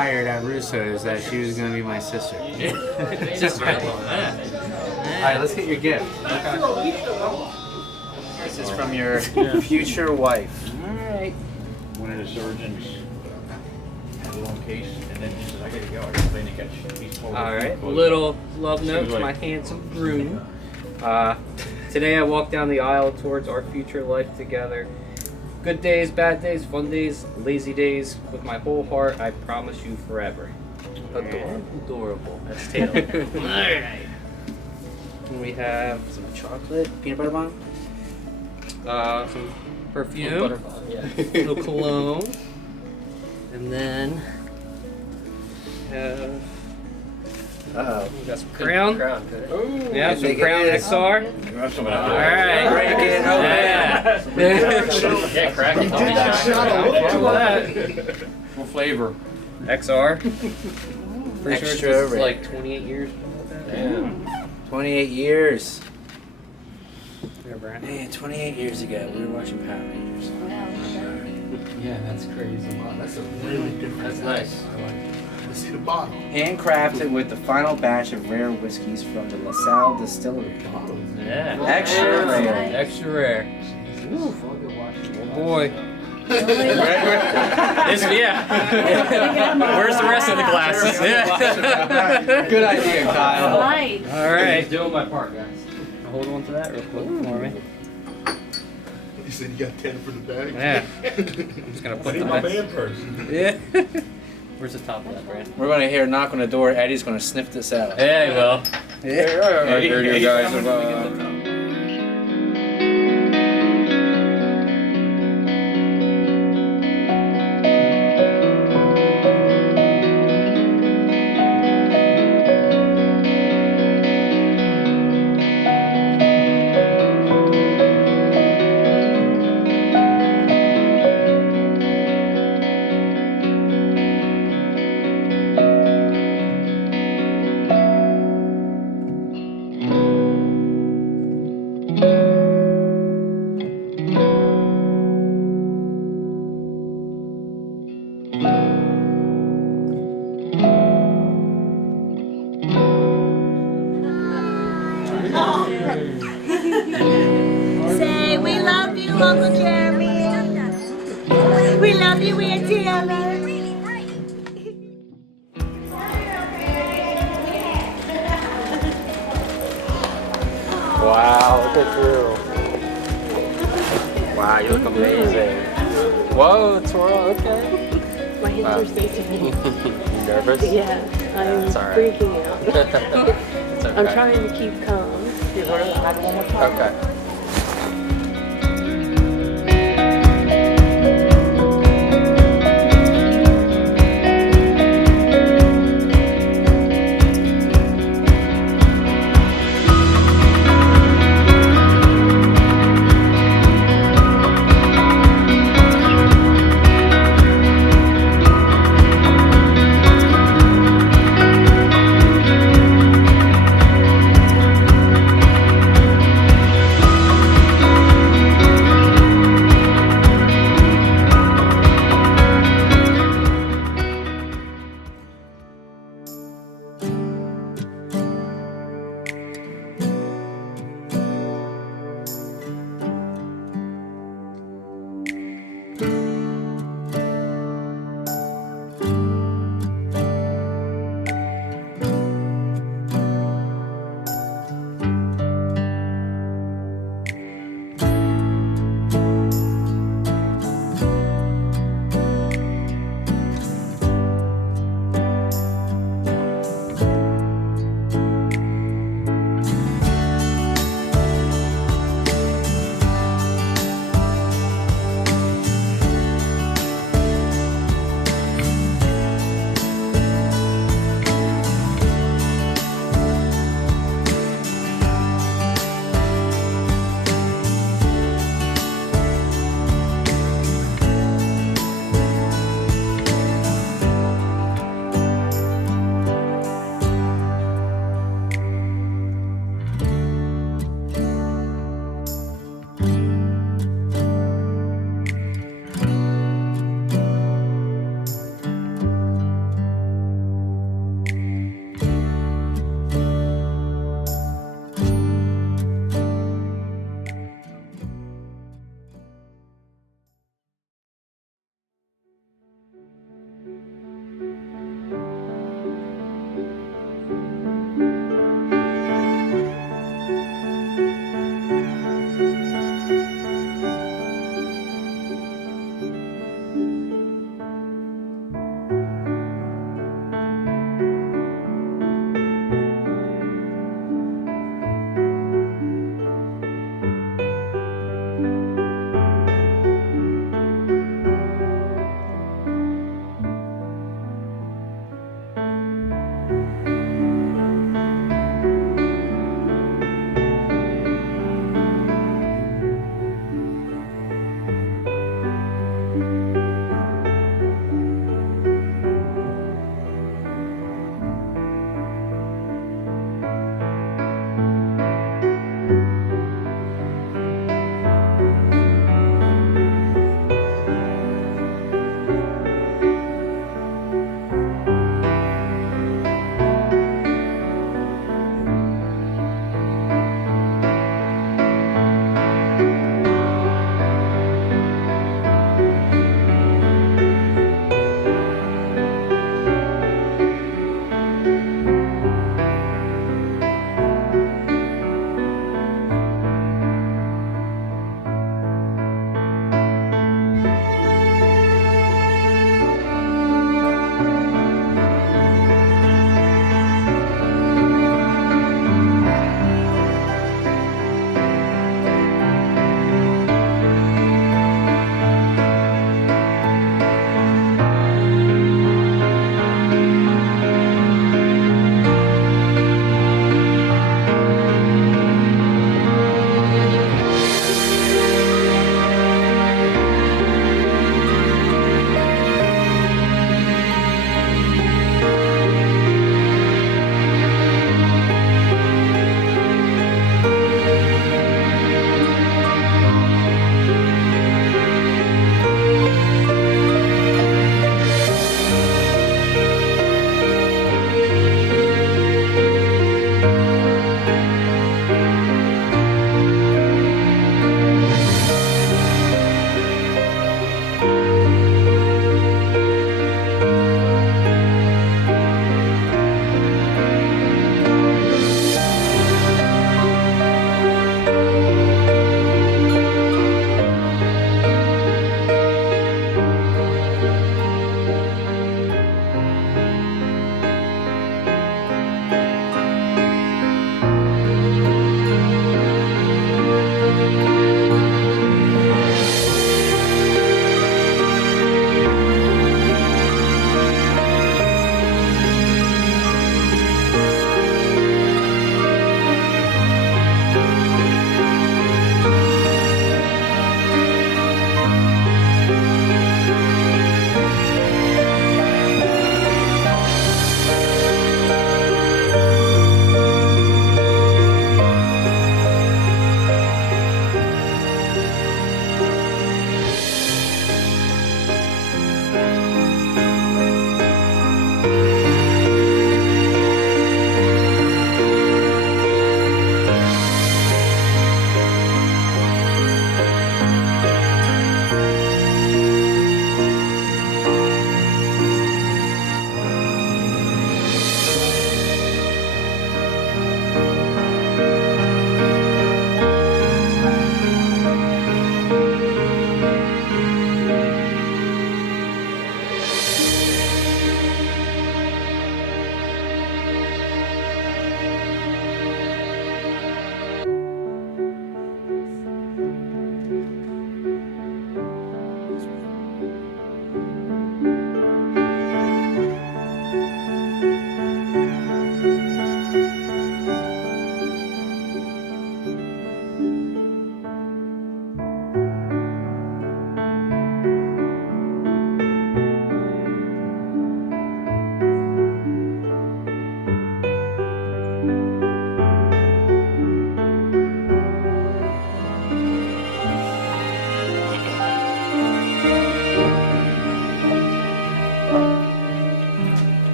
hired at Russo's that she was gonna be my sister. Sister. Alright, let's get your gift. This is from your future wife. Alright. One of the surgeons had a long case, and then he says, I gotta go. I gotta play to catch. He's told me. Alright, little love note to my handsome groom. Today I walked down the aisle towards our future life together. Good days, bad days, fun days, lazy days. With my whole heart, I promise you forever. Adorable. Adorable. That's Taylor. Alright. And we have Some chocolate, peanut butter bomb. Some perfume, little cologne, and then have we got some Crown. Yeah, some Crown XR. All right, Break it open. Yeah, crack it. What flavor? XR. Pretty Extra sure it's red. like 28 years. Damn. 28 years. Yeah, Brian. Man, 28 years ago, we were watching Power Rangers. Yeah, that's crazy. Wow, that's a really different. That's nice. I like it. Let's see the bottle. Handcrafted with the final batch of rare whiskeys from the LaSalle Distillery. Yeah. Extra rare. Extra rare. Oh boy. Yeah. Where's the rest of the glasses? Yeah. Good idea, Kyle. Right. All right. Doing my part, guys. Hold on to that real quick for me. You said you got 10 for the bag? Yeah. I'm just gonna put See the my next. man purse. Yeah. Where's the top of that, Brand? We're gonna hear a knock on the door. Eddie's gonna sniff this out. Yeah, he will. Yeah. Alright, here you guys. Say, we love you, Uncle Jeremy. We love you, Auntie Ellie. Wow, look at you. Wow, you look amazing. Whoa, twirl, okay. My hands are sensitive. Nervous? Yeah, I'm That's all right. freaking out. It's okay. I'm trying to keep calm. Okay.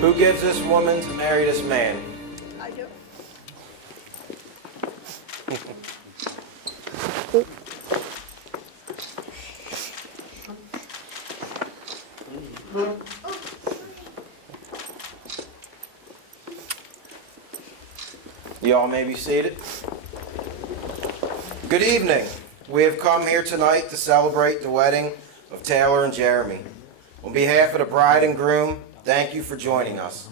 Who gives this woman to marry this man? I do. You all may be seated. Good evening. We have come here tonight to celebrate the wedding of Taylor and Jeremy. On behalf of the bride and groom, thank you for joining us.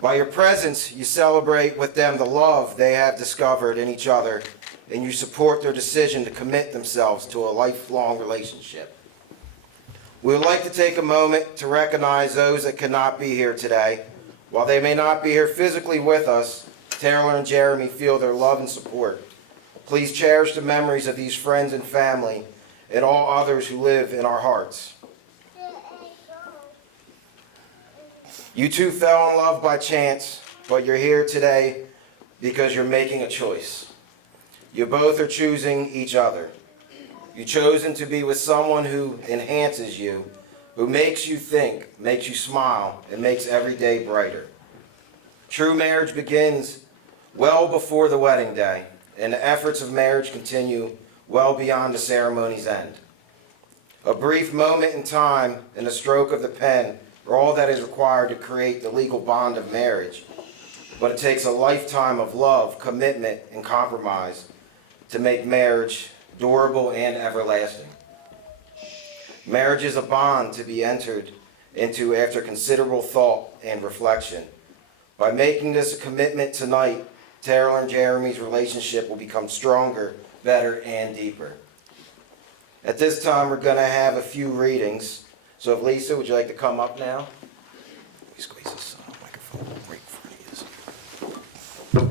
By your presence, you celebrate with them the love they have discovered in each other, and you support their decision to commit themselves to a lifelong relationship. We would like to take a moment to recognize those that cannot be here today. While they may not be here physically with us, Taylor and Jeremy feel their love and support. Please cherish the memories of these friends and family and all others who live in our hearts. You two fell in love by chance, but you're here today because you're making a choice. You both are choosing each other. You've chosen to be with someone who enhances you, who makes you think, makes you smile, and makes every day brighter. True marriage begins well before the wedding day, and the efforts of marriage continue well beyond the ceremony's end. A brief moment in time and a stroke of the pen are all that is required to create the legal bond of marriage, but it takes a lifetime of love, commitment, and compromise to make marriage durable and everlasting. Marriage is a bond to be entered into after considerable thought and reflection. By making this a commitment tonight, Taylor and Jeremy's relationship will become stronger, better, and deeper. At this time, we're going to have a few readings. So if Lisa, would you like to come up now? Squeeze this microphone right in front of you.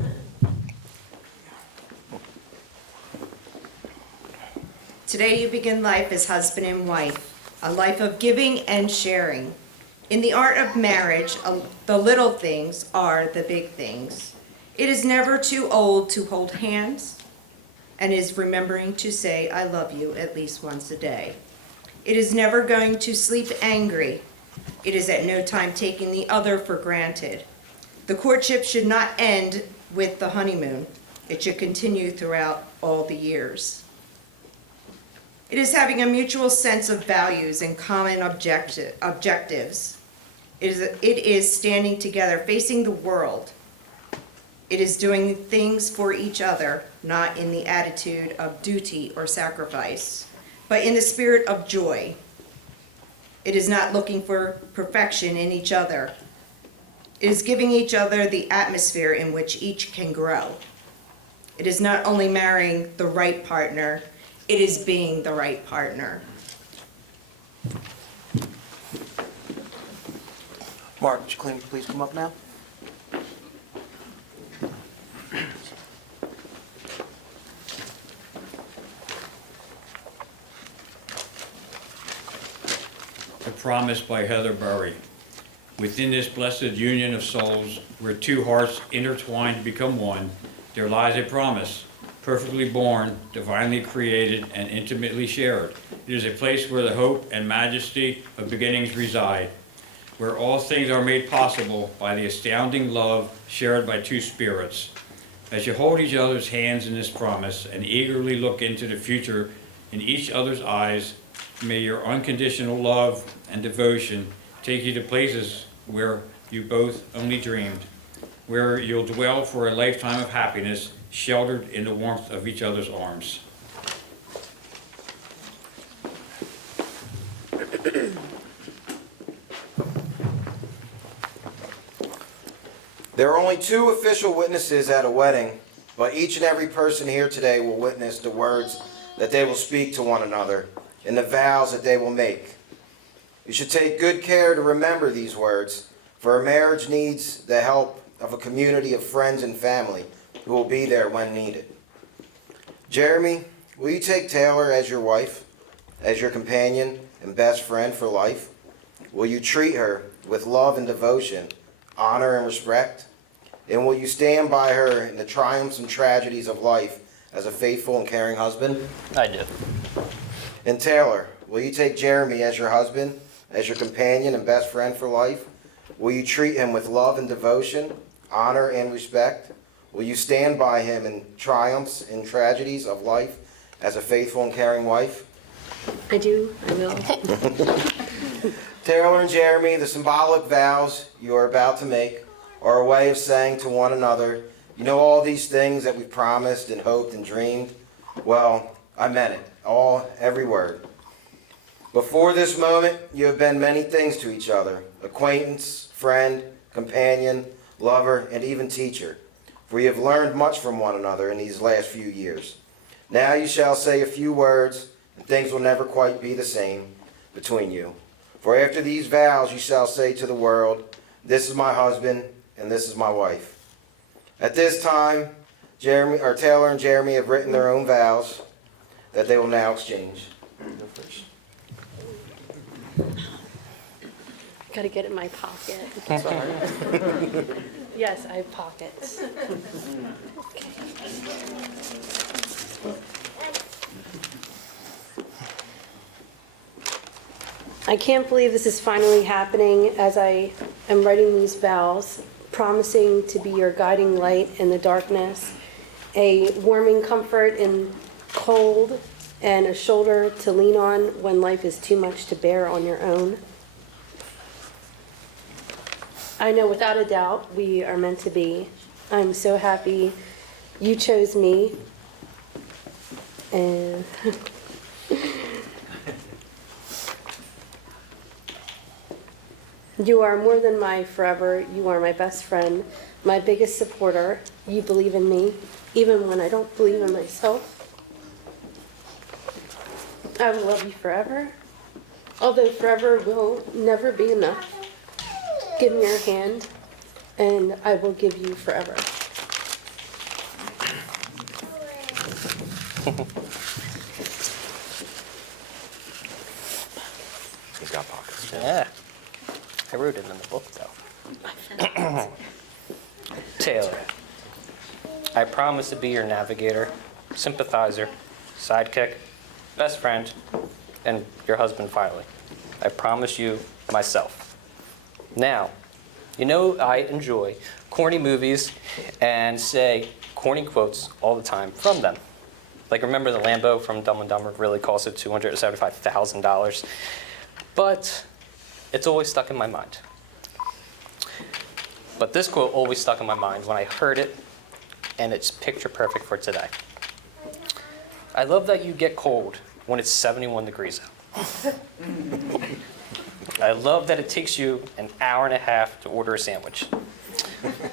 Today you begin life as husband and wife, a life of giving and sharing. In the art of marriage, the little things are the big things. It is never too old to hold hands and is remembering to say, I love you at least once a day. It is never going to sleep angry. It is at no time taking the other for granted. The courtship should not end with the honeymoon. It should continue throughout all the years. It is having a mutual sense of values and common objectives. It is standing together, facing the world. It is doing things for each other, not in the attitude of duty or sacrifice, but in the spirit of joy. It is not looking for perfection in each other. It is giving each other the atmosphere in which each can grow. It is not only marrying the right partner, it is being the right partner. Mark, would you please come up now? A promise by Heather Berry. Within this blessed union of souls, where two hearts intertwined become one, there lies a promise, perfectly born, divinely created, and intimately shared. It is a place where the hope and majesty of beginnings reside, where all things are made possible by the astounding love shared by two spirits. As you hold each other's hands in this promise and eagerly look into the future in each other's eyes, may your unconditional love and devotion take you to places where you both only dreamed, where you'll dwell for a lifetime of happiness, sheltered in the warmth of each other's arms. There are only two official witnesses at a wedding, but each and every person here today will witness the words that they will speak to one another and the vows that they will make. You should take good care to remember these words, for a marriage needs the help of a community of friends and family who will be there when needed. Jeremy, will you take Taylor as your wife, as your companion and best friend for life? Will you treat her with love and devotion, honor and respect? And will you stand by her in the triumphs and tragedies of life as a faithful and caring husband? I do. And Taylor, will you take Jeremy as your husband, as your companion and best friend for life? Will you treat him with love and devotion, honor and respect? Will you stand by him in triumphs and tragedies of life as a faithful and caring wife? I do. I will. Taylor and Jeremy, the symbolic vows you are about to make are a way of saying to one another, you know all these things that we promised and hoped and dreamed? Well, I meant it, every word. Before this moment, you have been many things to each other, acquaintance, friend, companion, lover, and even teacher, for you have learned much from one another in these last few years. Now you shall say a few words, and things will never quite be the same between you. For after these vows you shall say to the world, this is my husband, and this is my wife. At this time, Taylor and Jeremy have written their own vows that they will now exchange. Go first. Gotta get it in my pocket. Yes, I have pockets. I can't believe this is finally happening as I am writing these vows, promising to be your guiding light in the darkness, a warming comfort in cold, and a shoulder to lean on when life is too much to bear on your own. I know without a doubt we are meant to be. I'm so happy you chose me. And you are more than my forever. You are my best friend, my biggest supporter. You believe in me, even when I don't believe in myself. I will love you forever, although forever will never be enough. Give me your hand, and I will give you forever. He's got pockets. Yeah. I wrote it in the book, though. Taylor, I promise to be your navigator, sympathizer, sidekick, best friend, and your husband finally. I promise you myself. Now, you know I enjoy corny movies and say corny quotes all the time from them. Like, remember the Lambo from Dumb and Dumber really costed $275,000? But it's always stuck in my mind. But this quote always stuck in my mind when I heard it, and it's picture perfect for today. I love that you get cold when it's 71 degrees out. I love that it takes you an hour and a half to order a sandwich.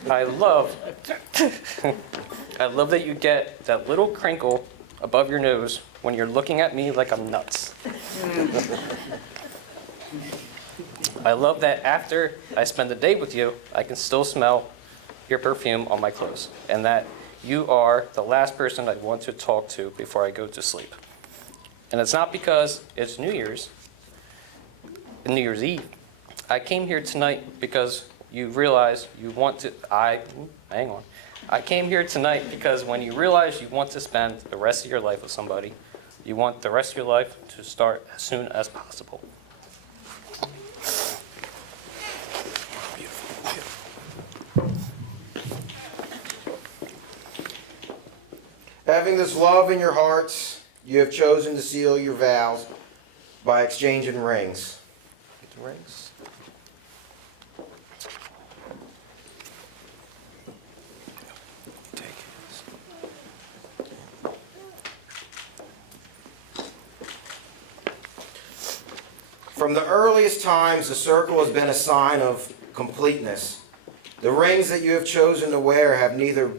I love that you get that little crinkle above your nose when you're looking at me like I'm nuts. I love that after I spend the day with you, I can still smell your perfume on my clothes, and that you are the last person I want to talk to before I go to sleep. And it's not because it's New Year's Eve. I came here tonight because you realize you want to, hang on. I came here tonight because when you realize you want to spend the rest of your life with somebody, you want the rest of your life to start as soon as possible. Having this love in your hearts, you have chosen to seal your vows by exchanging rings. Get the rings. Take it. From the earliest times, the circle has been a sign of completeness. The rings that you have chosen to wear have neither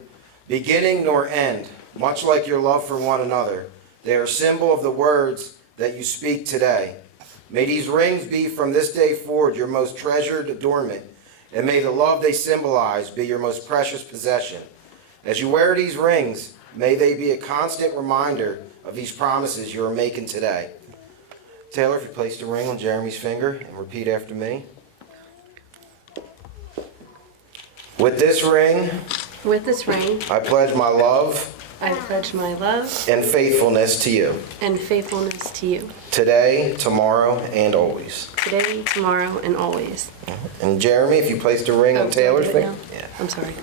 beginning nor end. Much like your love for one another, they are a symbol of the words that you speak today. May these rings be from this day forward your most treasured adornment, and may the love they symbolize be your most precious possession. As you wear these rings, may they be a constant reminder of these promises you are making today. Taylor, if you place the ring on Jeremy's finger and repeat after me. With this ring, With this ring, I pledge my love I pledge my love and faithfulness to you, and faithfulness to you, today, tomorrow, and always. today, tomorrow, and always. And Jeremy, if you placed a ring on Taylor's do it finger. now? Yeah. I'm sorry.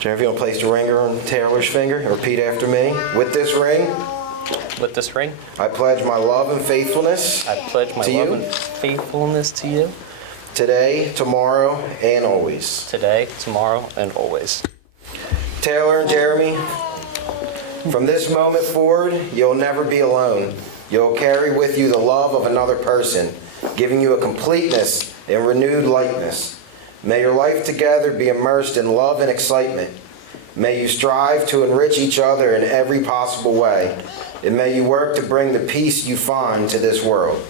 Jeremy, you want to place the ring on Taylor's finger? Repeat after me. With this ring, With this ring, I pledge my love and faithfulness I pledge my To love you? and faithfulness to you, today, tomorrow, and always. today, tomorrow, and always. Taylor and Jeremy, from this moment forward, you'll never be alone. You'll carry with you the love of another person, giving you a completeness and renewed lightness. May your life together be immersed in love and excitement. May you strive to enrich each other in every possible way, and may you work to bring the peace you find to this world.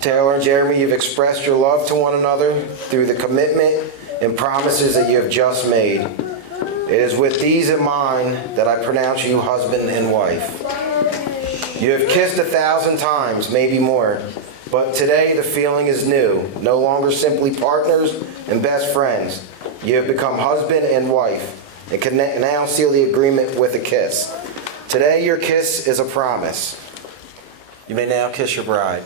Taylor and Jeremy, you've expressed your love to one another through the commitment and promises that you have just made. It is with these in mind that I pronounce you husband and wife. You have kissed 1,000 times, maybe more, but today the feeling is new. No longer simply partners and best friends. You have become husband and wife and can now seal the agreement with a kiss. Today your kiss is a promise. You may now kiss your bride.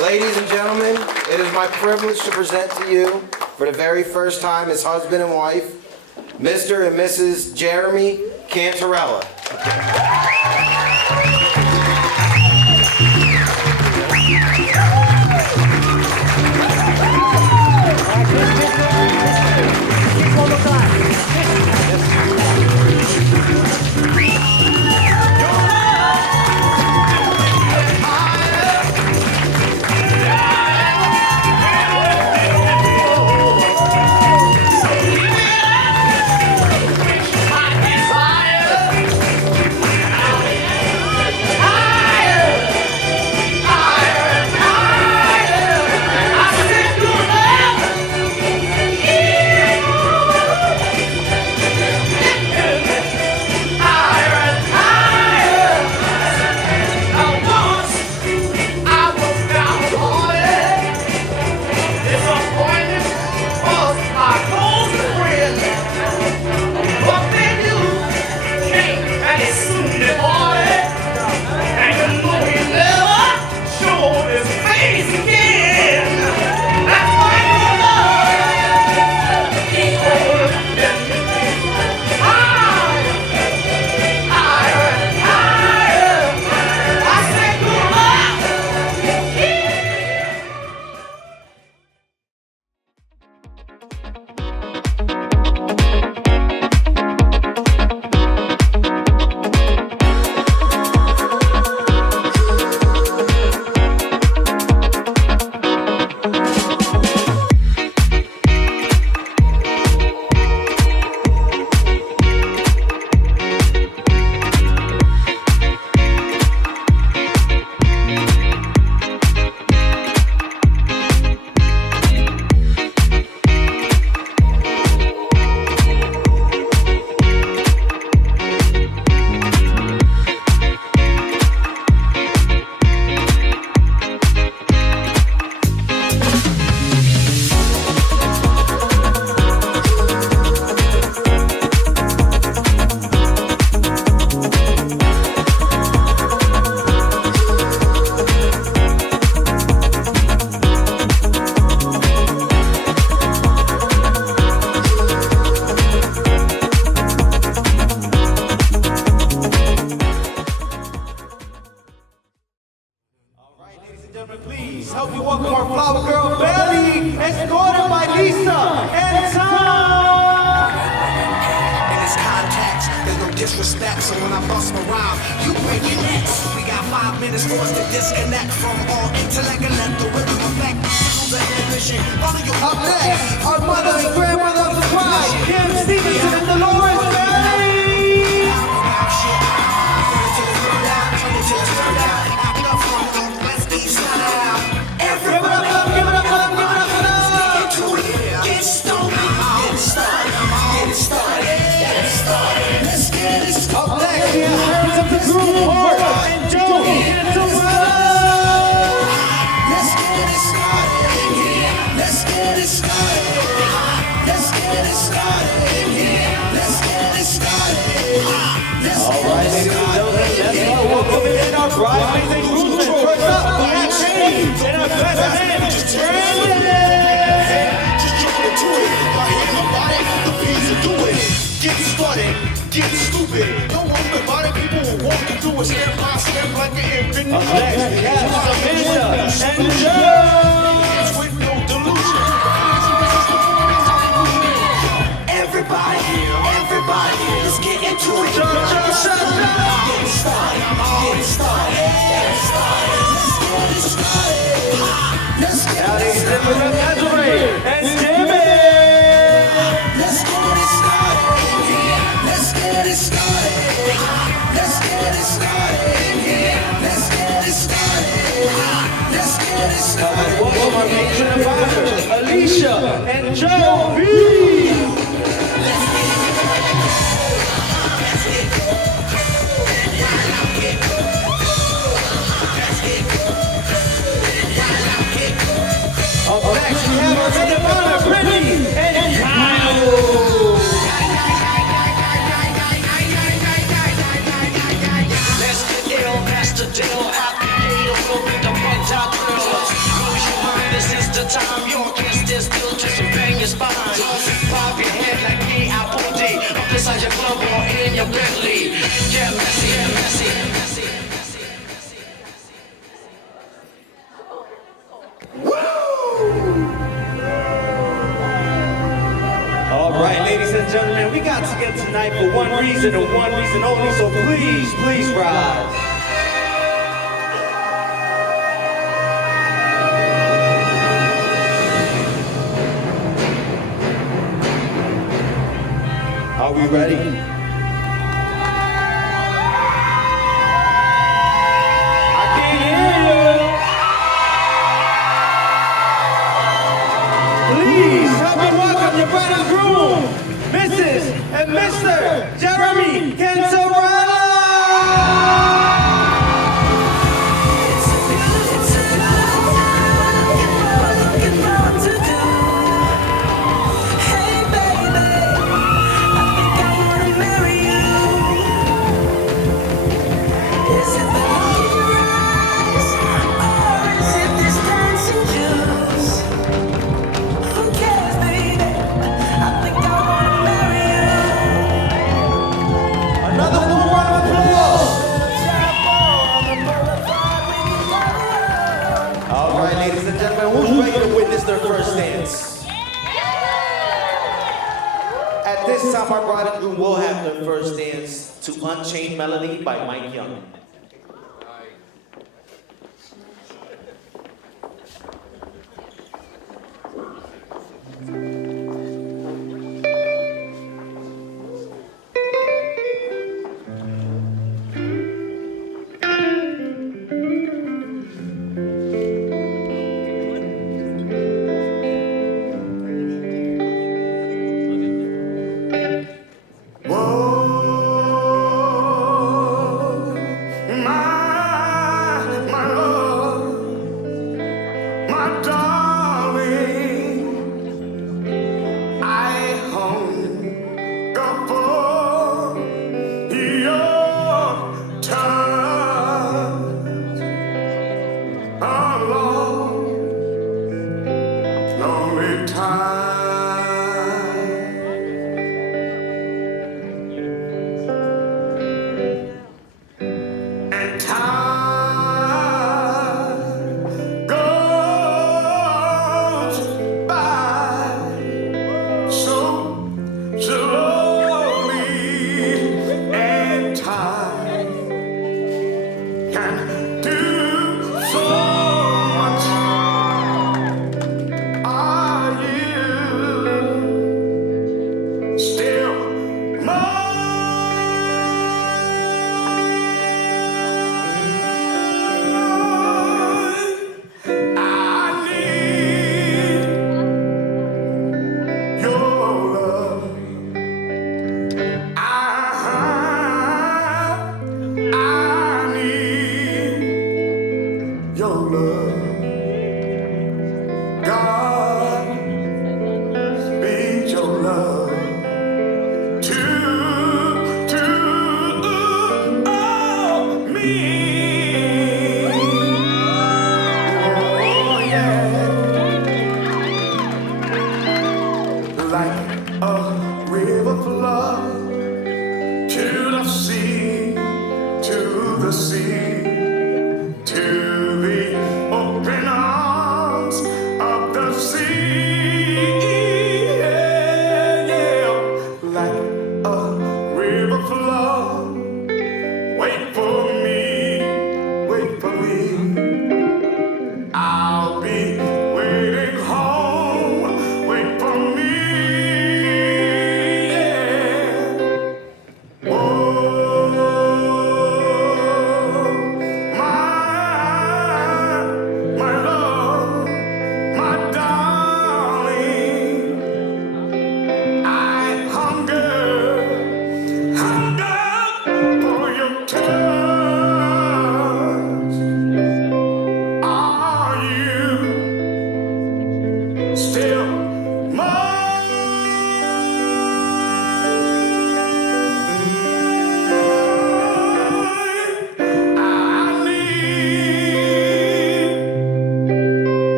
Ladies and gentlemen, it is my privilege to present to you, for the very first time as husband and wife, Mr. and Mrs. Jeremy Cantarella. Please help me welcome our flower girl, Belly, escorted by Lisa and Tom. In this context, there's no disrespect, so when I bust my rhyme, you break your necks. We got 5 minutes for us to disconnect from all intellect and let the rhythm affect. The inhibition, follow your Up next, our mother and grandmother of the bride, Kim Stevenson and Dolores Belly. Up next, here's members of the group, Mark and Joe. Alright, ladies and gentlemen, let's start welcoming in our bridesmaids and groomsmen. First up, we have Shane and our best man, Brandon! Just jump into it. Y'all hear my body? The beats are doing it. Get started, get stupid. Don't worry about it. People will walk you through it step by step like an infant. Up next, we have Samantha and Joe! With no delusion. Everybody, let's get into it. Shut up! Get started, let's get Now, ladies and gentlemen, Desiree and Timmy! Let's get it started. Let's get it started. Let's get it started. Let's get it started. Let's get it started. Welcome our patron advisors, Alicia and Joe B. Up next, we have our maid of honor, Brittany and Kyle. Let's get ill, that's the deal. Applicator will be the one-top drill. Lose your mind, this is the time. You can't stand still, just bang your spine. Bob your head like me, Apple D. Up inside your club or in your Bentley. Get messy, get messy, messy. Alright, ladies and gentlemen, we got together tonight for one reason and one reason only, so please rise. Are we ready? I can't hear you. Please help me welcome your bride and groom, Mrs. and Mr. Jeremy Cantarella. Ladies and gentlemen, who's ready to witness their first dance? At this time, our bride and groom will have their first dance to Unchained Melody by Mike Young.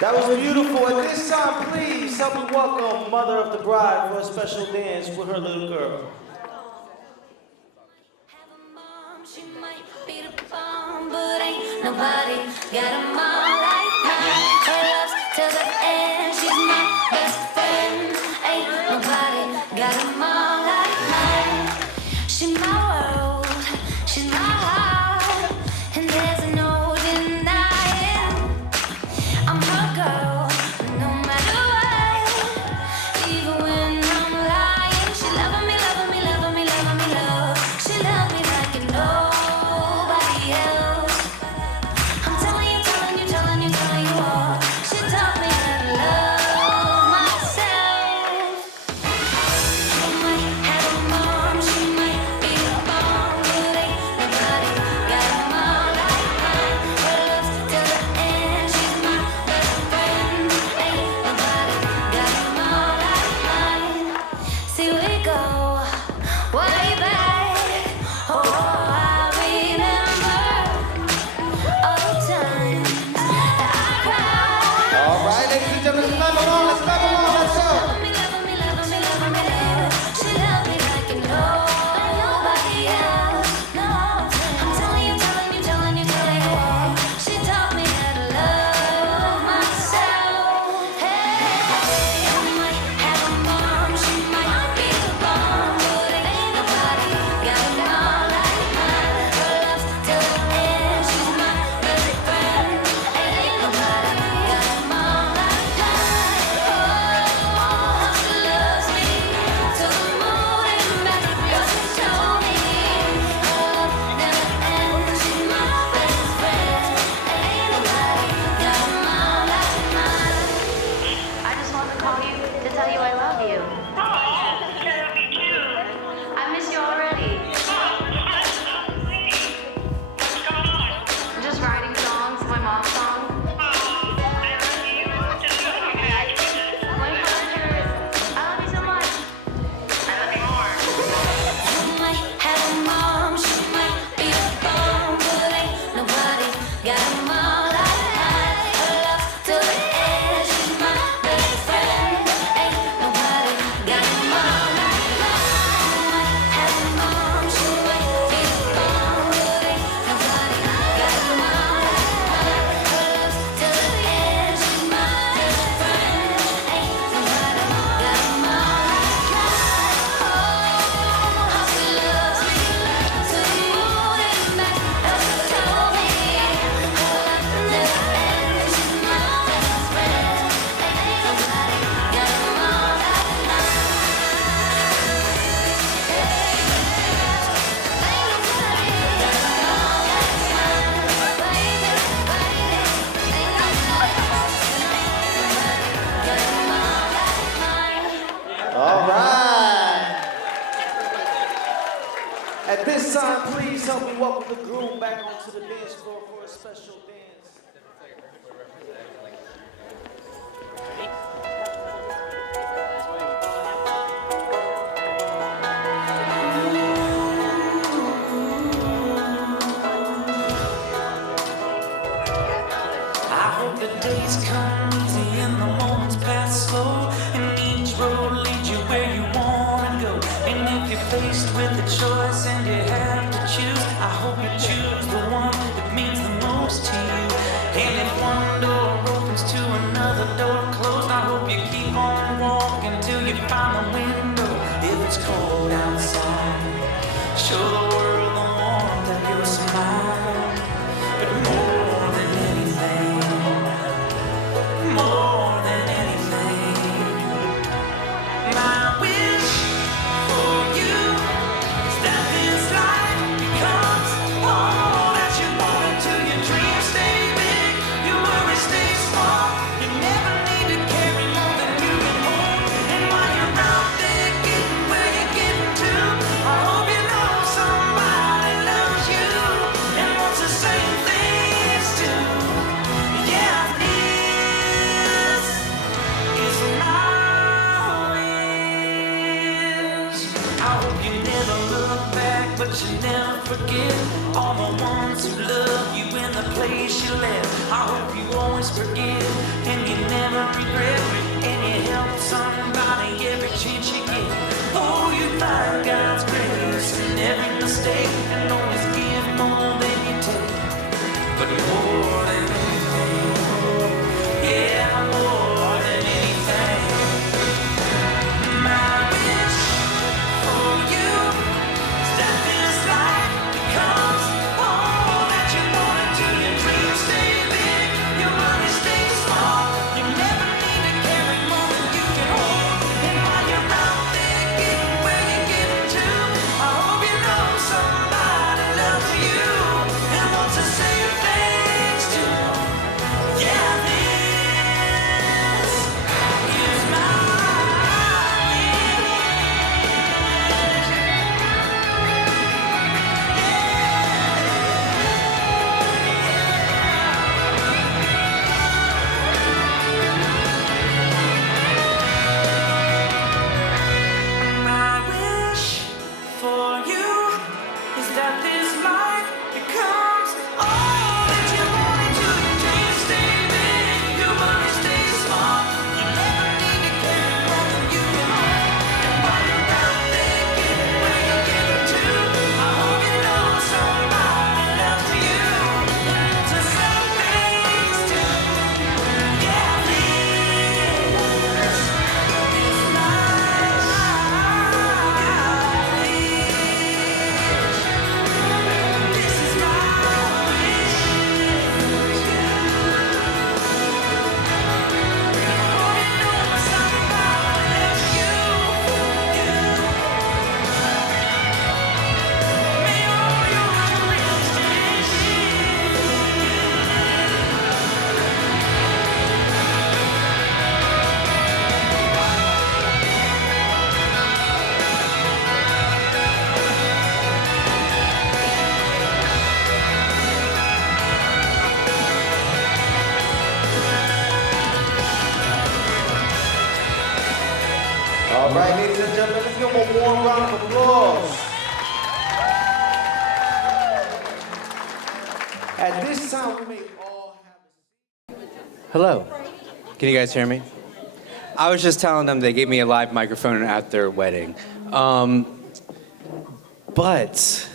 That was beautiful. At this time, please help me welcome mother of the bride for a special dance with her little girl. She might be the bomb, but ain't nobody got a mom like mine. Her love's till the end. She's my best friend. Ain't nobody got a mom like mine. She's my world. She's my heart, and there's no denying. I'm her girl, no matter what. Even when I'm lying, she loving me, loving me, loving me, loving me, love. She love me like nobody else. I'm telling you, telling you, telling you, telling you all. She taught me how to love myself. She might have a mom, she might be a bomb, but ain't nobody got a mom like mine. Her love's till the end. She's my best friend. Ain't nobody got a mom like mine. See, we go way back. Oh, I remember all the times that I cried. All right, ladies and gentlemen, let's clap along, let's clap along, let's go. Loving me, loving me, loving me, loving me, love. She loved me like nobody else. No, I'm telling you, telling you, telling you, telling you all. She taught me how to love myself. Hey, I might have a mom, she might be a bomb, but ain't nobody got a mom like mine. Her love's till the end. She's my best friend. Ain't nobody got a mom like mine. Oh, she loves me to the moon and back. Girl, she showed me her love never ends. She's my best friend. Ain't nobody got a mom like mine. I just want to call you to tell you I love you. I miss you already. I'm just writing songs, my mom's song. My pleasure. I love you so much. I love you more. You might have a mom, she might be a bomb, but ain't nobody got a mom like mine. Her love's till the end. She's my best friend. Ain't nobody got a mom like mine. You might have a mom, she might be a bomb, but ain't nobody got a mom like mine. Her love's till the end. She's my best friend. Ain't nobody got a mom like mine. Oh, how she loves me to the moon and back. How she told me her love never ends. She's my best friend. Ain't nobody got a mom like mine. All right. At this time, please help me welcome the groom back onto the dance floor for a special dance. I hope the days come easy and the moments pass slow, and each road leads you where you wanna go. And if you're faced with a choice and you have to choose, I hope you choose the one that means the most to you. forget all the ones who love you in the place you left. I hope you always forget and you never regret. And you help somebody every chance you get. Oh, you find God's grace in every mistake and always give more than you take. But more than anything, yeah, more than anything, my wish for you is that this life becomes all that you wanted to. Your dreams stay big, your money stays small. You never need to carry more than you can hold. And while you're out there getting where you're getting to, I hope you know somebody loves you and wants to say thanks to. Yeah, this is my My wish for you is that this life becomes all that you wanted to. Your dreams stay big, your money stays small. You never need to carry more than you can hold. And while you're out there getting where you're getting to, I hope you know somebody loves you and to say thanks to. Yeah, this is my All right, ladies and gentlemen, let's give them a warm round of applause. At this time, we may all have Hello. Can you guys hear me? I was just telling them they gave me a live microphone at their wedding. But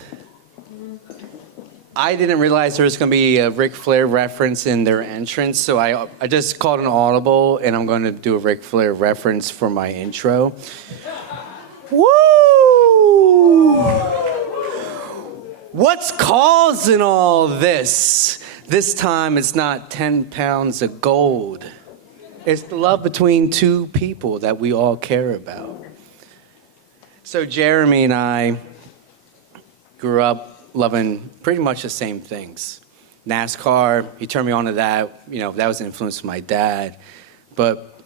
I didn't realize there was going to be a Ric Flair reference in their entrance, so I just called an audible, and I'm going to do a Ric Flair reference for my intro. Woo! What's causing all this? This time it's not 10 pounds of gold. It's the love between two people that we all care about. So Jeremy and I grew up loving pretty much the same things. NASCAR, he turned me on to that. You know, that was an influence from my dad. But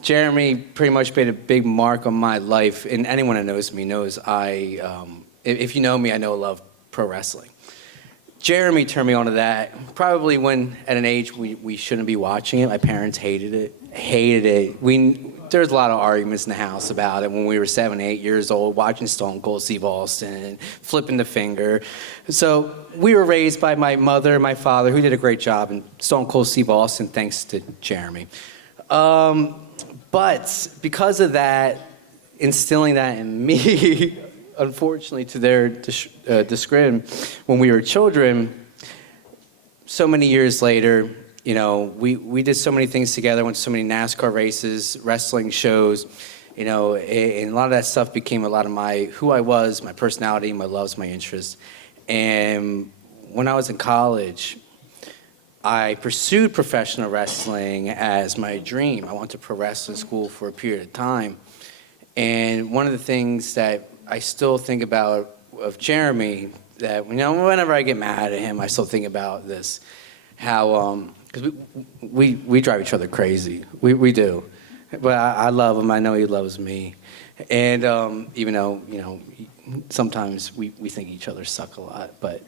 Jeremy pretty much made a big mark on my life, and anyone that knows me knows if you know me, I know I love pro wrestling. Jeremy turned me on to that probably when at an age we shouldn't be watching it. My parents hated it. There was a lot of arguments in the house about it when we were 7, 8 years old, watching Stone Cold Steve Austin and flipping the finger. So we were raised by my mother and my father, who did a great job in Stone Cold Steve Austin, thanks to Jeremy. But because of that, instilling that in me, unfortunately to their discredit, when we were children, so many years later, you know, we did so many things together, went to so many NASCAR races, wrestling shows, you know, and a lot of that stuff became a lot of who I was, my personality, my loves, my interests. And when I was in college, I pursued professional wrestling as my dream. I went to pro wrestling school for a period of time. And one of the things that I still think about of Jeremy, that, you know, whenever I get mad at him, I still think about this, how, because we drive each other crazy. We do. But I love him. I know he loves me. And even though, you know, sometimes we think each other suck a lot, but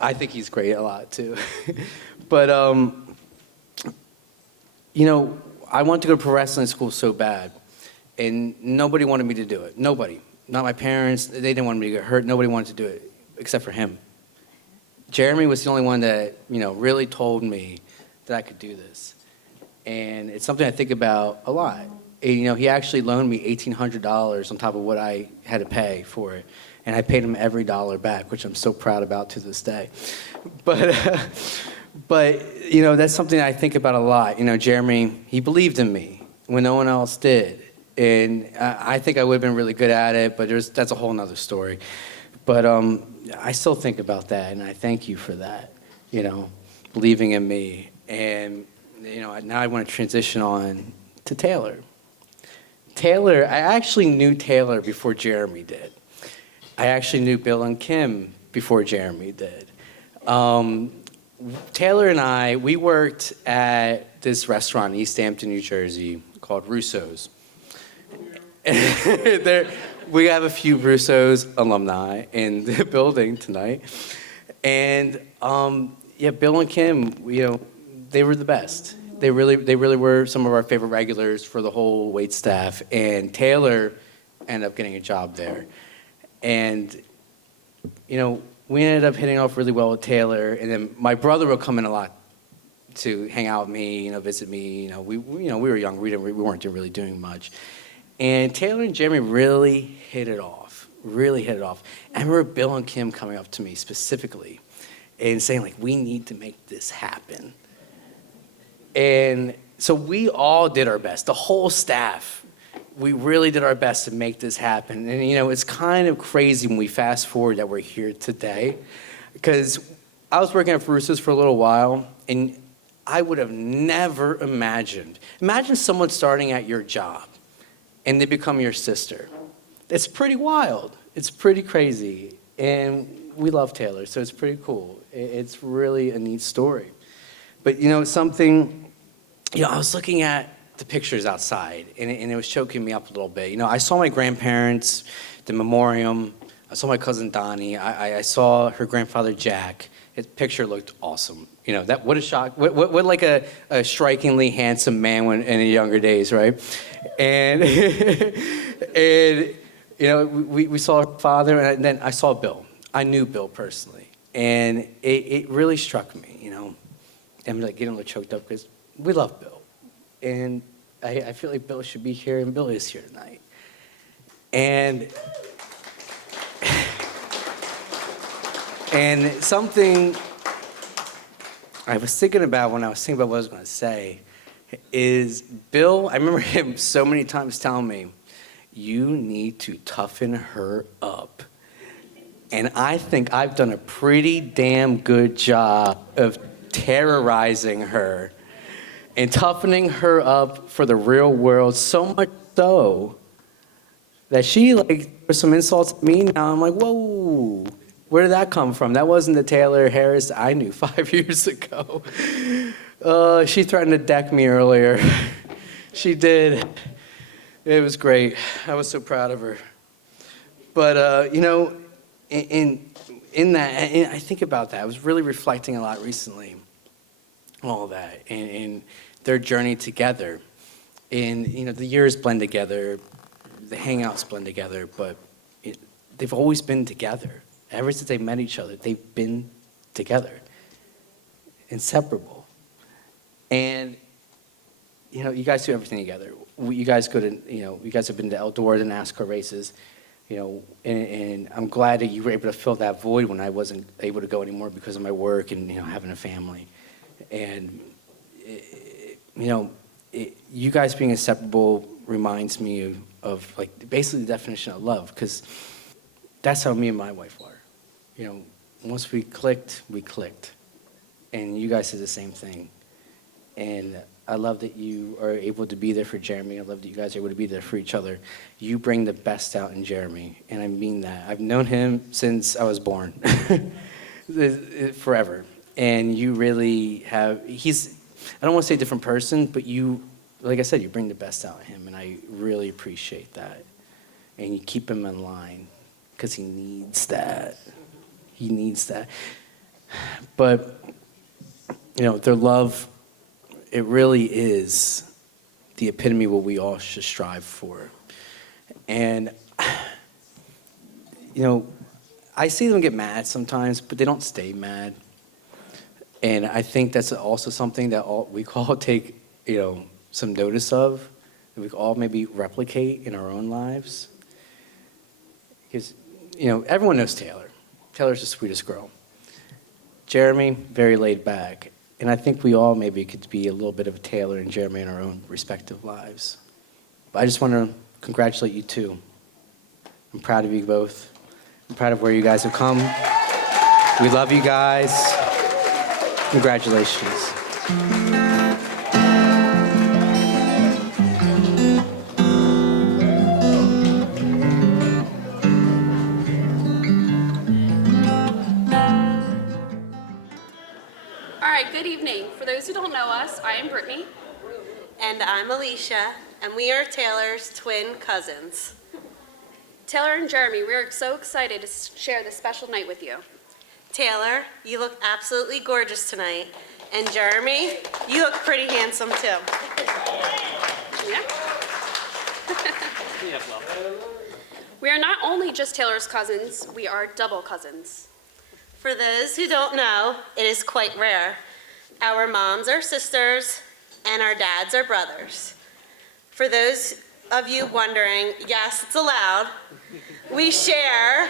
I think he's great a lot too. But, you know, I wanted to go to pro wrestling school so bad, and nobody wanted me to do it. Nobody. Not my parents. They didn't want me to get hurt. Nobody wanted to do it. except for him. Jeremy was the only one that, really told me that I could do this. And it's something I think about a lot. And, he actually loaned me $1,800 on top of what I had to pay for it. And I paid him every dollar back, which I'm so proud about to this day. But that's something I think about a lot. Jeremy, he believed in me when no one else did. And I think I would have been really good at it, but that's a whole nother story. But I still think about that, and I thank you for that, believing in me. And, now I want to transition on to Taylor. Taylor, I actually knew Taylor before Jeremy did. I actually knew Bill and Kim before Jeremy did. Taylor and I, we worked at this restaurant in East Hampton, New Jersey, called Russo's. We have a few Russo's alumni in the building tonight. And Bill and Kim, they were the best. They really were some of our favorite regulars for the whole wait staff. And Taylor ended up getting a job there. And, we ended up hitting off really well with Taylor. And then my brother would come in a lot to hang out with me, visit me. We were young. We weren't really doing much. And Taylor and Jeremy really hit it off. I remember Bill and Kim coming up to me specifically and saying, we need to make this happen. And so we all did our best, the whole staff. We really did our best to make this happen. And, it's kind of crazy when we fast forward that we're here today. Because I was working at Russo's for a little while, and I would have never imagined. Imagine someone starting at your job, and they become your sister. It's pretty wild. It's pretty crazy. And we love Taylor, so it's pretty cool. It's really a neat story. But, something, I was looking at the pictures outside, and it was choking me up a little bit. I saw my grandparents, the memoriam. I saw my cousin Donnie. I saw her grandfather Jack. His picture looked awesome. What a shock. What like a strikingly handsome man in the younger days, right? And, we saw her father, and then I saw Bill. I knew Bill personally. And it really struck me, I'm getting a little choked up because we love Bill. And I feel like Bill should be here, and Bill is here tonight. And something I was thinking about when I was thinking about what I was going to say is Bill, I remember him so many times telling me, you need to toughen her up. And I think I've done a pretty damn good job of terrorizing her and toughening her up for the real world, so much so that she there's some insults at me now. I'm like, whoa, where did that come from? That wasn't the Taylor Harris I knew 5 years ago. She threatened to deck me earlier. She did. It was great. I was so proud of her. But, in that, and I think about that. I was really reflecting a lot recently on all that and their journey together. And, the years blend together, the hangouts blend together, but they've always been together. Ever since they met each other, they've been together, inseparable. And, you guys do everything together. You guys go to, you guys have been to outdoor and NASCAR races, and I'm glad that you were able to fill that void when I wasn't able to go anymore because of my work and, having a family. And, you guys being inseparable reminds me of basically the definition of love, because that's how me and my wife are. Once we clicked, we clicked. And you guys did the same thing. And I love that you are able to be there for Jeremy. I love that you guys are able to be there for each other. You bring the best out in Jeremy, and I mean that. I've known him since I was born, forever. And you really have, I don't want to say a different person, but you, like I said, you bring the best out in him, and I really appreciate that. And you keep him in line, because he needs that. He needs that. But, their love, it really is the epitome of what we all should strive for. And, I see them get mad sometimes, but they don't stay mad. And I think that's also something that we can all take, some notice of, that we can all maybe replicate in our own lives. Because, everyone knows Taylor. Taylor's the sweetest girl. Jeremy, very laid back. And I think we all maybe could be a little bit of a Taylor and Jeremy in our own respective lives. But I just want to congratulate you too. I'm proud of you both. I'm proud of where you guys have come. We love you guys. Congratulations. All right, good evening. For those who don't know us, I am Brittany. And I'm Alicia, and we are Taylor's twin cousins. Taylor and Jeremy, we are so excited to share this special night with you. Taylor, you look absolutely gorgeous tonight. And Jeremy, you look pretty handsome too. Yeah. We are not only just Taylor's cousins, we are double cousins. For those who don't know, it is quite rare. Our moms are sisters, and our dads are brothers. For those of you wondering, yes, it's allowed. We share.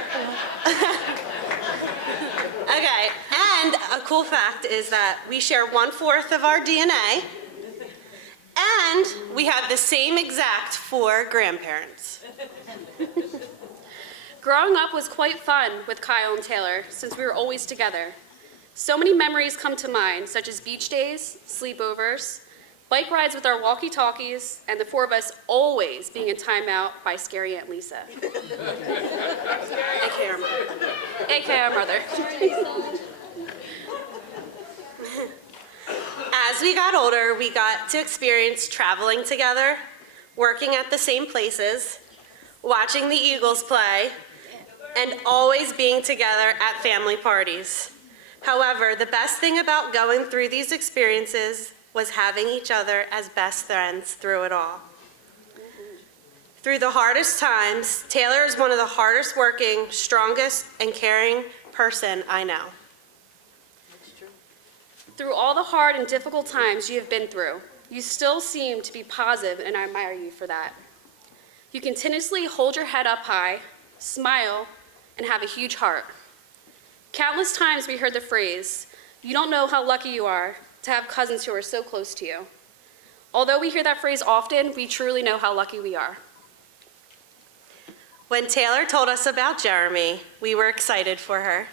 Okay, and a cool fact is that we share 1/4 of our DNA, and we have the same exact 4 grandparents. Growing up was quite fun with Kyle and Taylor since we were always together. So many memories come to mind, such as beach days, sleepovers, bike rides with our walkie-talkies, and the 4 of us always being in timeout by scary Aunt Lisa. AKA our mother. AKA our mother. As we got older, we got to experience traveling together, working at the same places, watching the Eagles play, and always being together at family parties. However, the best thing about going through these experiences was having each other as best friends through it all. Through the hardest times, Taylor is one of the hardest working, strongest, and caring person I know. Through all the hard and difficult times you have been through, you still seem to be positive, and I admire you for that. You continuously hold your head up high, smile, and have a huge heart. Countless times we heard the phrase, "You don't know how lucky you are to have cousins who are so close to you." Although we hear that phrase often, we truly know how lucky we are. When Taylor told us about Jeremy, we were excited for her.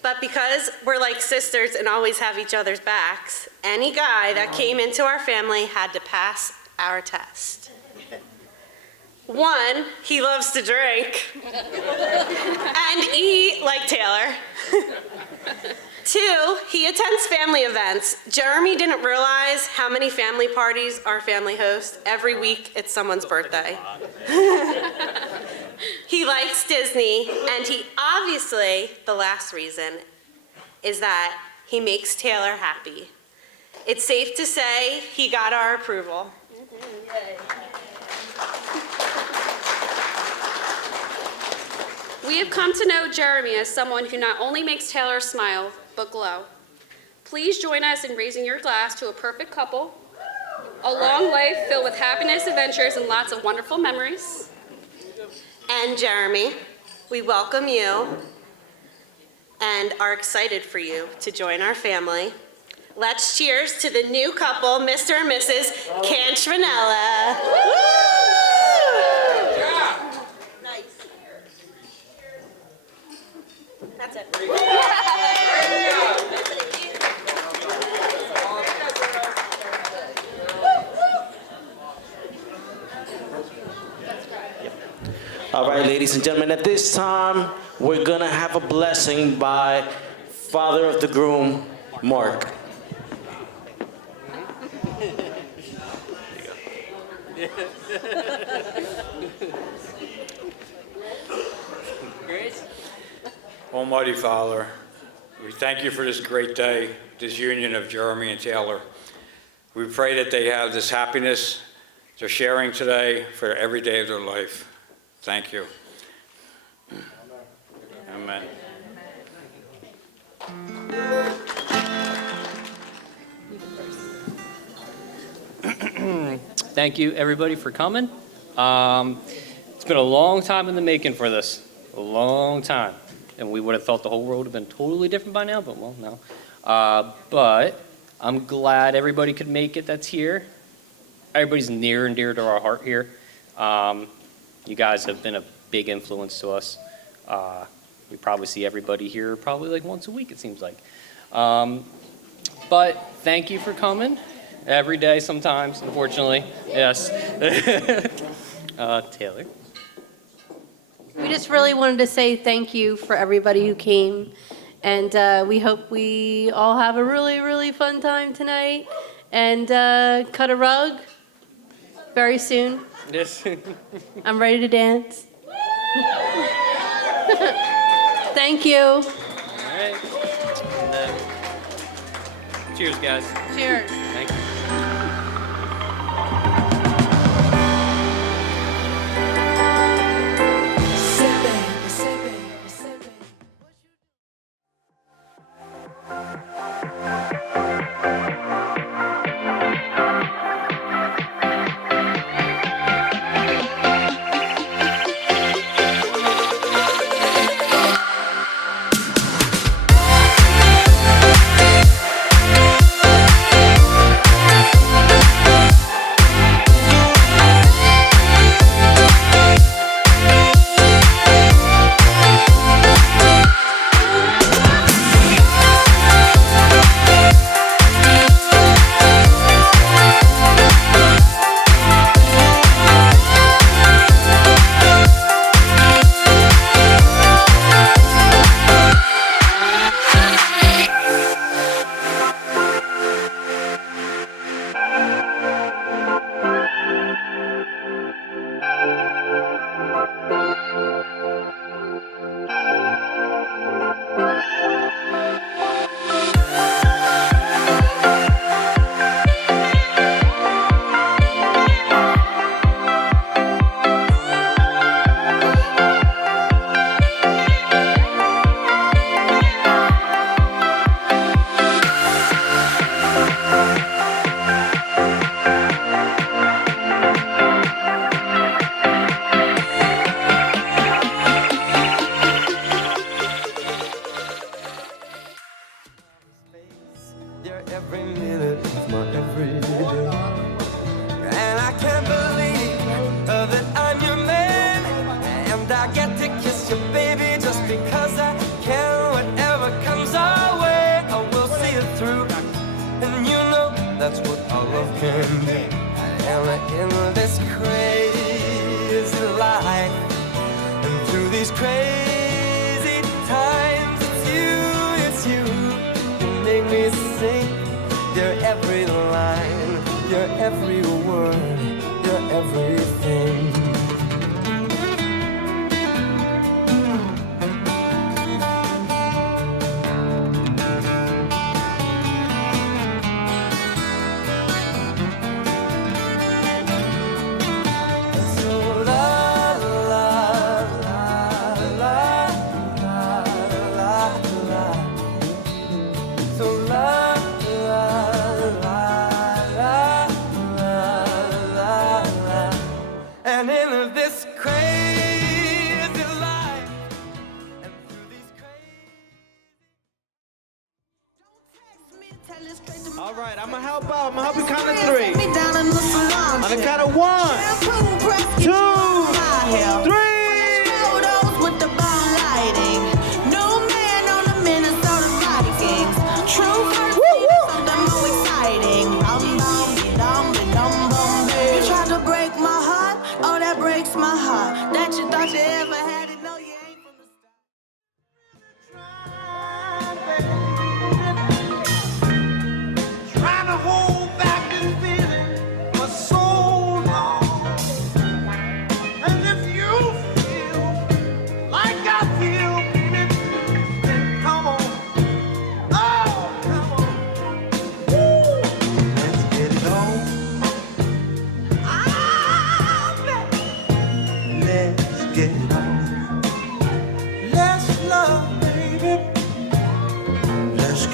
But because we're like sisters and always have each other's backs, any guy that came into our family had to pass our test. 1, he loves to drink and eat like Taylor. 2, he attends family events. Jeremy didn't realize how many family parties our family hosts. Every week it's someone's birthday. He likes Disney, and he obviously, the last reason, is that he makes Taylor happy. It's safe to say he got our approval. We have come to know Jeremy as someone who not only makes Taylor smile, but glow. Please join us in raising your glass to a perfect couple, a long life filled with happiness, adventures, and lots of wonderful memories. And Jeremy, we welcome you and are excited for you to join our family. Let's cheers to the new couple, Mr. and Mrs. Cantranella. Nice. That's it. All right, ladies and gentlemen, at this time, we're gonna have a blessing by father of the groom, Mark. Almighty Father, we thank you for this great day, this union of Jeremy and Taylor. We pray that they have this happiness they're sharing today for every day of their life. Thank you. Amen. Thank you, everybody, for coming. It's been a long time in the making for this. A long time. And we would have thought the whole world would have been totally different by now, but well, no. But I'm glad everybody could make it that's here. Everybody's near and dear to our heart here. You guys have been a big influence to us. We probably see everybody here probably like once a week, it seems like. But thank you for coming. Every day sometimes, unfortunately. Yes. Taylor. We just really wanted to say thank you for everybody who came. And we hope we all have a really, really fun time tonight. And cut a rug very soon. Yes. I'm ready to dance. Thank you. All right. And, cheers, guys. Cheers. Thank you. All right, I'm gonna help out. I'm gonna help you count to three. On the count of 1, 2, 3.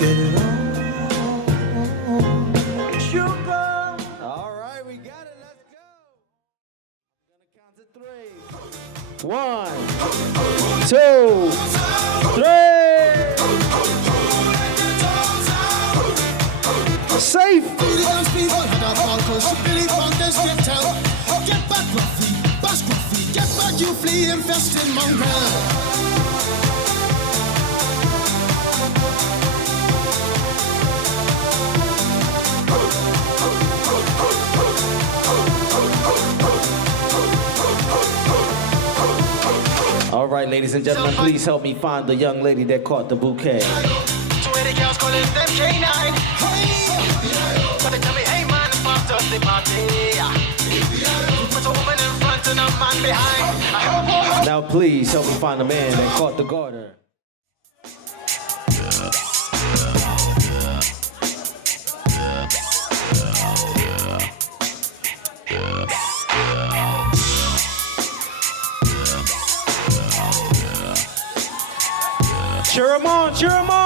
get it on. All right, we got it. Let's go. I'm gonna count to 3. 1, 2, 3. Safe. Get back, Ruffy, bash Ruffy, get back, you flea infested mongrel. All right, ladies and gentlemen, please help me find the young lady that caught the bouquet. 20 girls calling them K9. But they tell me, hey man, it's part of the party. Put a woman in front and a man behind. Now please help me find the man that caught the garter. Cheer him on, cheer him on!